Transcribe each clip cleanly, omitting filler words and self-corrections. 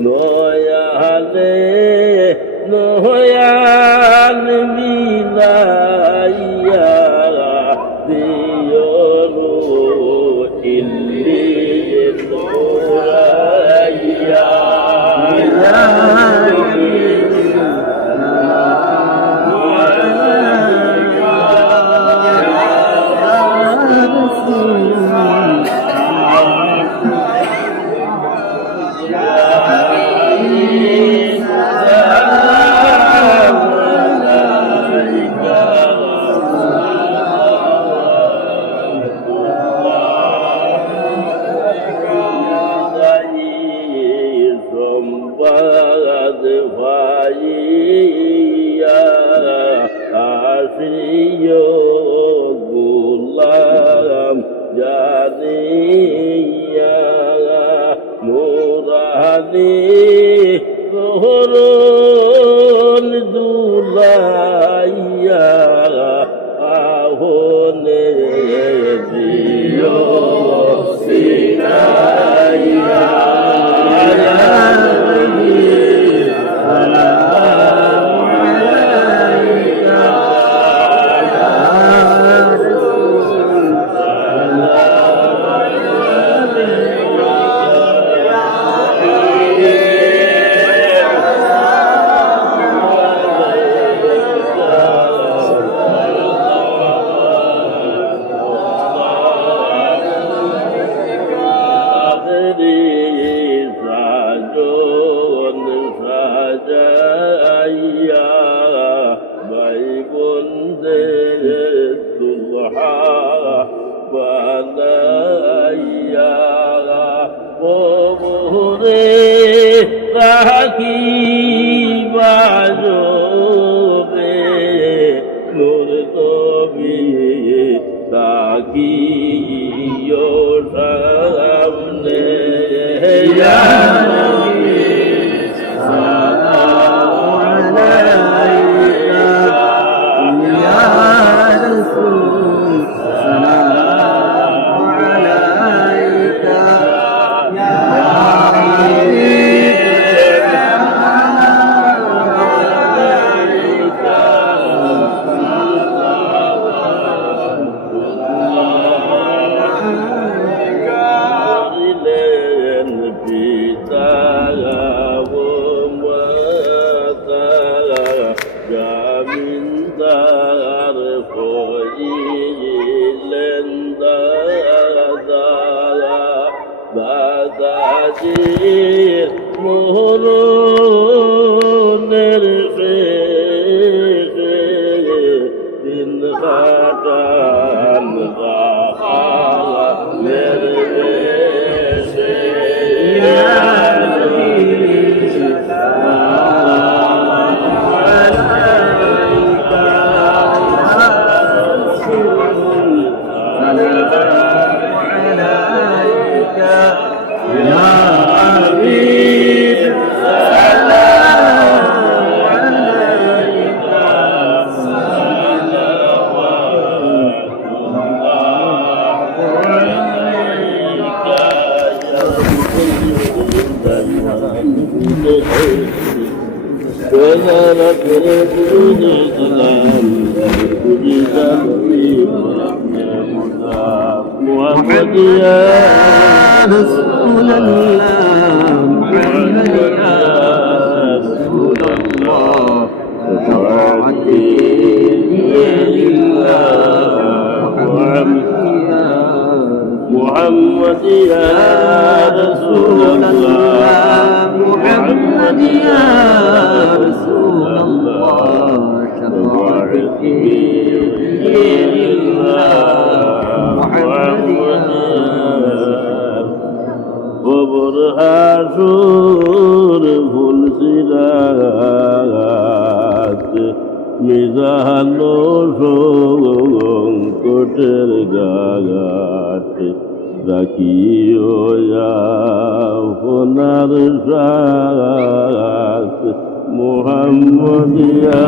নয়ালে নয়াল মিলাইয়া দিও ইল্লি তোরাইয়া তোরণ দুলাইয়া আহনে দিও সিনাইয়া মোহনের দিন কাটান محمد يا رسول الله محمد يا رسول الله شفاعتي لله محمد يا رسول الله محمد يا رسول الله شفاعتي لله খবর হাসুর ভুল সিরাত মিজানো সংকটের গাঘাট রাখিও আপনার সাথ মোহাম্মদ ইয়া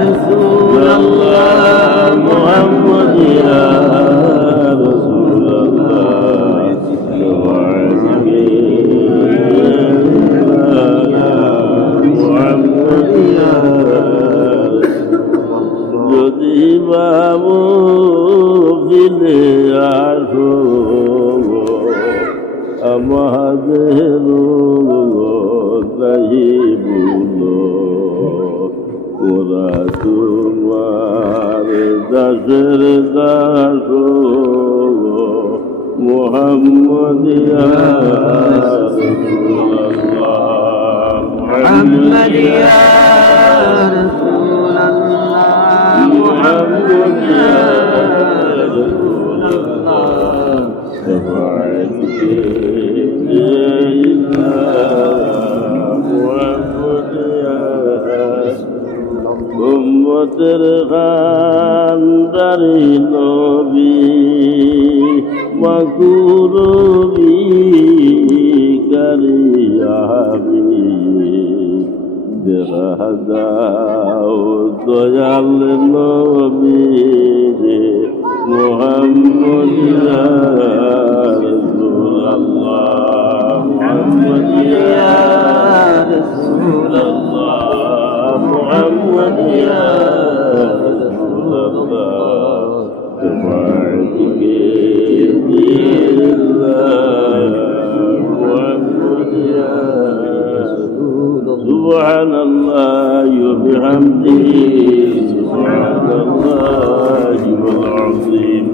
রাসূলুল্লাহ محمد يا رسول আসো আমাদের তাই বলো ওরা তোমার দাসের দাস মুহাম্মদিয়া মুহাম্মদিয়া রাসূলুল্লাহ মুহাম্মদিয়া রাসূলুল্লাহ উম্মতের খানদারি নবী মাকুরবি কারিয়াবি দেখা দাও দয়াল নবী রে মুহাম্মদিয়া রাসূলুল্লাহ মুহাম্মদিয়া রাসূলুল্লাহ মুহাম্মদিয়া রাসূলুল্লাহ তোমাকে মুহাম্মদিয়া সুবহানাল্লাহ ওয়া বিহামদিহি সুবহানাল্লাহি ওয়াল আযীম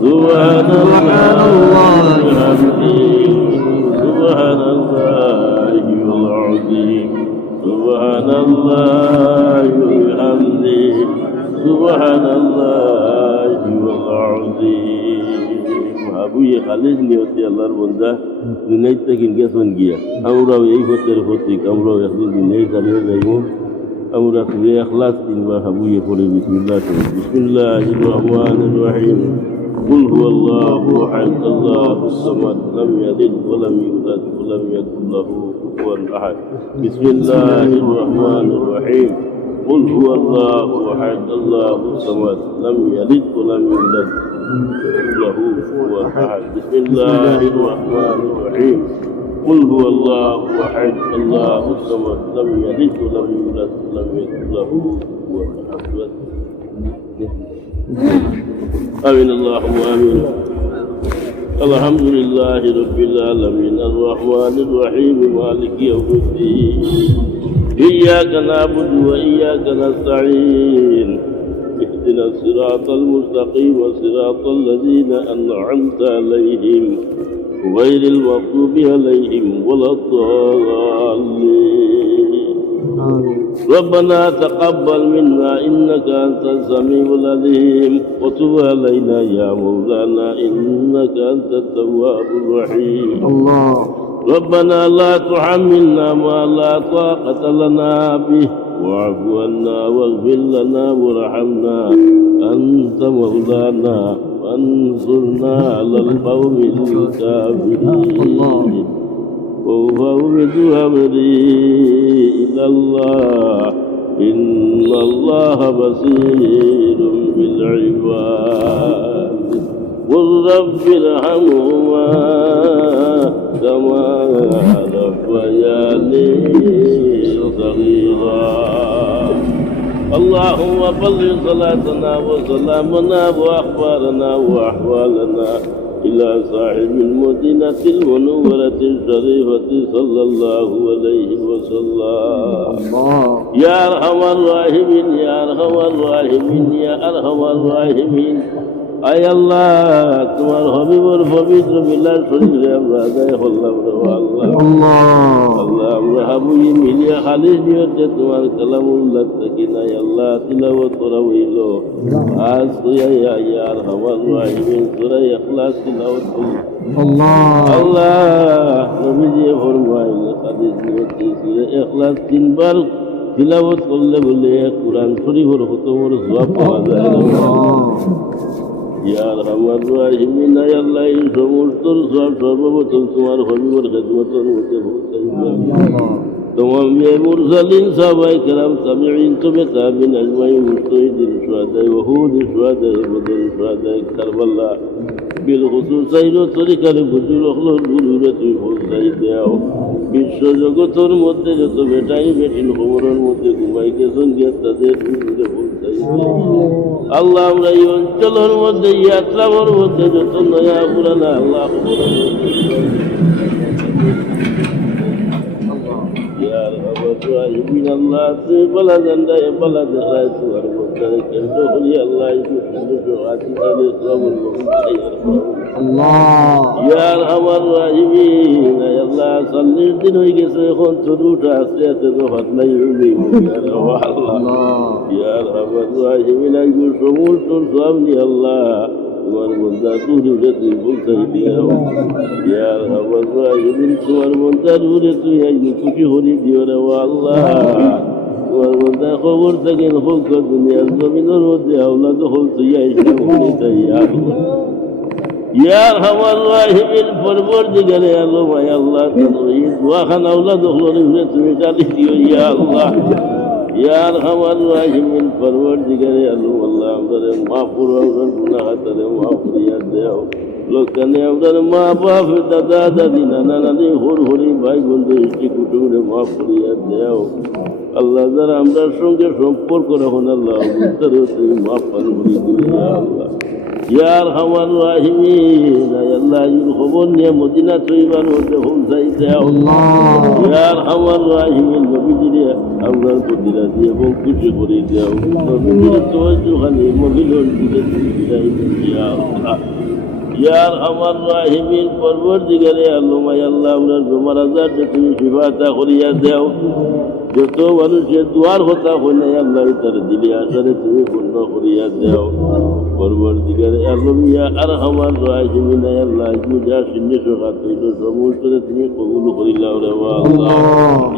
সুবহানাল্লাহ সুবহানাল্লাহি ওয়াল আযীম সুবহানাল্লাহি ওয়া বিহামদিহি সুবহানাল্লাহি ওয়াল আযীম আবুয়ে খালিদ নিয়তি আল্লাহর বান্দা দুনিয়া থেকে গেছেন গিয়া আমরাও এই হতের প্রতীক আমরাও একদিন দুনিয়ায় দাঁড়িয়ে যাইব আমরা সুরে ইখলাস তিনবার আবুয়ে পড়ে বিসমিল্লাহির রহমানির রহিম قل هو الله احد الله الصمد لم يلد ولم يولد ولم يكن له كفوا احد بسم الله الرحمن الرحيم قل هو الله احد الله الصمد لم يلد ولم يولد له كفوا احد بسم الله الرحمن الرحيم قل هو الله احد الله الصمد لم يلد ولم يولد ولم يكن له كفوا احد آمين اللهم آمين الحمد لله رب العالمين الرحمن الرحيم مالك يوم الدين إياك نعبد وإياك نستعين اهدنا الصراط المستقيم صراط الذين أنعمت عليهم غير المغضوب عليهم ولا الضالين ربنا تقبل منا إنك أنت السميع العليم وتب علينا يا مولانا إنك أنت التواب الرحيم الله ربنا لا تحملنا ما لا طاقة لنا به واعف عنا واغفر لنا وارحمنا أنت مولانا وانصرنا على القوم الكافرين وأفوض أمري إلى الله إن الله بصير بالعباد قل رب ارحمهما كما ربياني صغيرا اللهم بلغ صلاتنا وسلامنا وأخبارنا وأحوالنا إلى صاحب المدينة المنورة الشريفة صلى الله عليه وسلم يا أرحم الراحمين يا أرحم الراحمين يا أرحم الراحمين আয় আল্লাহ তোমার হবিবর পবিত্র মিলাদ শরীফে আমরা আদায় করলাম রে আল্লাহ আল্লাহ আমরা হাবুই মিলিয়া খালিস নিয়তে তোমার কালামুল্লাহ থেকে নাই আল্লাহ তিলাওয়াত করা হইল আজ তুইয়া ইয়ার হামার রাহিমিন সূরা ইখলাস তিলাওয়াত আল্লাহ নবীজি ফরমাইল খালিস নিয়তে সূরা ইখলাস তিনবার তিলাওয়াত করলে বলে কুরআন শরীফের খতমের সওয়াব পাওয়া যায় ইয়া আরহামার রাহিমিন আয় আল্লাহ এই সমস্ত সব সর্বপ্রথম তোমার হবিবর খেদমতের মধ্যে পৌঁছাইবেন তোমার মুরসালিন সাহাবায়ে কেরাম তাবিঈন তবে তাবিঈন আজমাইন মুজতাহিদিন শুহাদায়ে উহুদ শুহাদায়ে বদর শুহাদায়ে কারবালা বিল খুসুস সাইরো তরিকার বুজুর হলর গুরুরে তুই পৌঁছাই দাও বিশ্ব জগতের মধ্যে যত বেটাই বেটিন খবরের মধ্যে ঘুমাই গেছেন গিয়ে তাদের আল্লাহ আমরা এই অঞ্চলের মধ্যে ইয়াত্রার মধ্যে যত নয়া পুরানা আল্লাহ यार अब तो आईबीन अल्लाह से बला जंदा है बला जरा है सुअर बोलता है कि तो बोली अल्लाह इसको जो आती है सब Allah. यार हमार आईबीन अल्लाह सल्ली दिन हो गए से कौन चलूटा से तो हाथ नहीं हुई यार अल्लाह यार हमार आईबीन आईबो समूल तो सब नहीं अल्लाह তোমার বন্ধা দূরে তুই বলতে দিও ইয়ার আল্লাহ যেদিন তোমার বন্ধা দূরে তুই আইবি খুশি হরি দিও রে আল্লাহ তোমার বন্ধা খবর থাকে হোক দুনিয়ার জমিনের মধ্যে আওলাদ হল তুই আইসা বলে তাই ইয়ার আমার রাহিমিল পরবর্তীকারে আলো ভাই আল্লাহ এই দোয়াখান আওলাদ হল রে তুমি চালি দিও ইয়া আল্লাহ यार हमारे राहिमिन परवरदिगारे आलू अल्लाह हमरे माफुर और गुनाह तेरे माफुरिया देओ लोग कने हमरे माँ बाप दादा दादी नाना नानी होर होरी भाई बंधु इष्टि कुटुम्बे माफुरिया देओ अल्लाह जरा हमरा संगे सम्पर्क राखुन अल्लाह तेरे तुई माफ फरमाई दिया अल्लाह यार हमारे राहिमिन अल्लाह ये खबर निये मदीना तैयबार मध्य पहुंचाई देओ यार हमारे राहिमिन नबी जी আমরা প্রতিরা দিয়ে এবং খুশি করে দেও তোখানে মহিলার দিকে ইয়ার আমার রাহিমিন পরবর্তীকারে আল্লাহ আল্লাহ আপনার জমার আজাদ তুমি শিফাতা করিয়া দেও যত মানুষের দুয়ার হতা হইলে আল্লাহ তার দিলে আসারে তুমি পূর্ণ করিয়া দেও পরবর্তীকারে আল্লাহ আর আমার রাহিমিন আল্লাহ তুমি যা সিন্নি সকাত হইল সমস্ত তুমি কবুল করিলাও রে আল্লাহ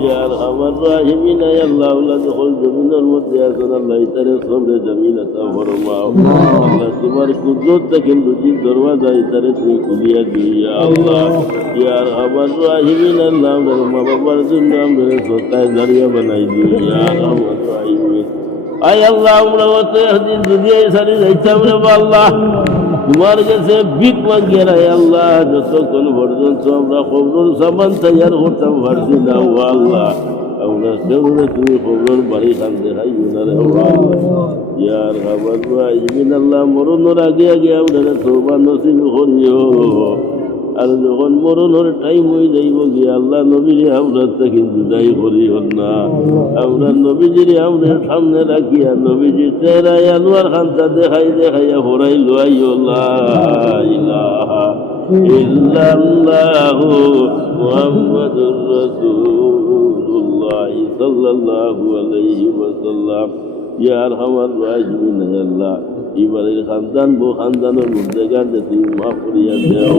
ইয়ার আমার রাহিমিন আল্লাহ আল্লাহ যখন জমিনের মধ্যে আছেন আল্লাহ তারে সবরে জমিন আতা ফরমাও আল্লাহ তোমার কুদরত থেকে লুচির দরওয়াজা তারে তুমি খুলিয়া দিয়া আল্লাহ ইয়ার আমার রাহিমিন আল্লাহ আমার মা বাবার জন্য আমরা সত্তায় দাঁড়িয়ে বানাই দিও ইয়ার আমার রাহিমিন আয় আল্লাহ আমরা ওতে হাদিস দুনিয়ায় সারি যাইতাম রে আল্লাহ তোমার কাছে ভিক মাগিয়ে রে আল্লাহ যতক্ষণ পর্যন্ত আমরা কবরের সামান তৈয়ার করতাম পারছি না ও আল্লাহ আমরা সেগুলো তুমি কবরের বাড়ি খান দেখাই না রে ইয়ার আমার রাহিমিন আল্লাহ মরণের আগে আগে আমরা তওবা নসিব করিও আর যখন মরণের টাইম হয়ে যাইব গিয়ে আল্লাহ নবীরে আমরা থেকে জুদাই করিও না আমরা নবীজিরে আমরা সামনে রাখিয়া নবীজির চেহারায় আনোয়ার খানটা দেখাই দেখাইয়া হরাই লইও লা ইলাহা ইল্লাল্লাহু মুহাম্মাদুর রাসূলুল্লাহ সাল্লাল্লাহু আলাইহি ওয়াসাল্লাম ইয়ার আমার রাহিমিন আল্লাহ ইবারের খানদান বো খানদানের মধ্যে গানে তুমি মাফ করিয়া দেও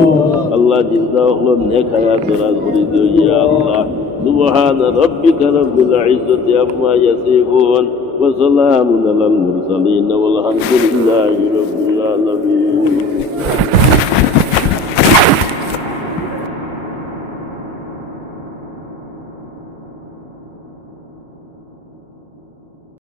আল্লাহ জিন্দা হলো নেক হায়াত দরাজ করে দিও ইয়া আল্লাহ সুবহান রাব্বিকা রাব্বিল ইজ্জাতি আম্মা ইয়াসিফুন ওয়া সালামুন আলাল মুরসালিন ওয়াল হামদুলিল্লাহি রাব্বিল আলামিন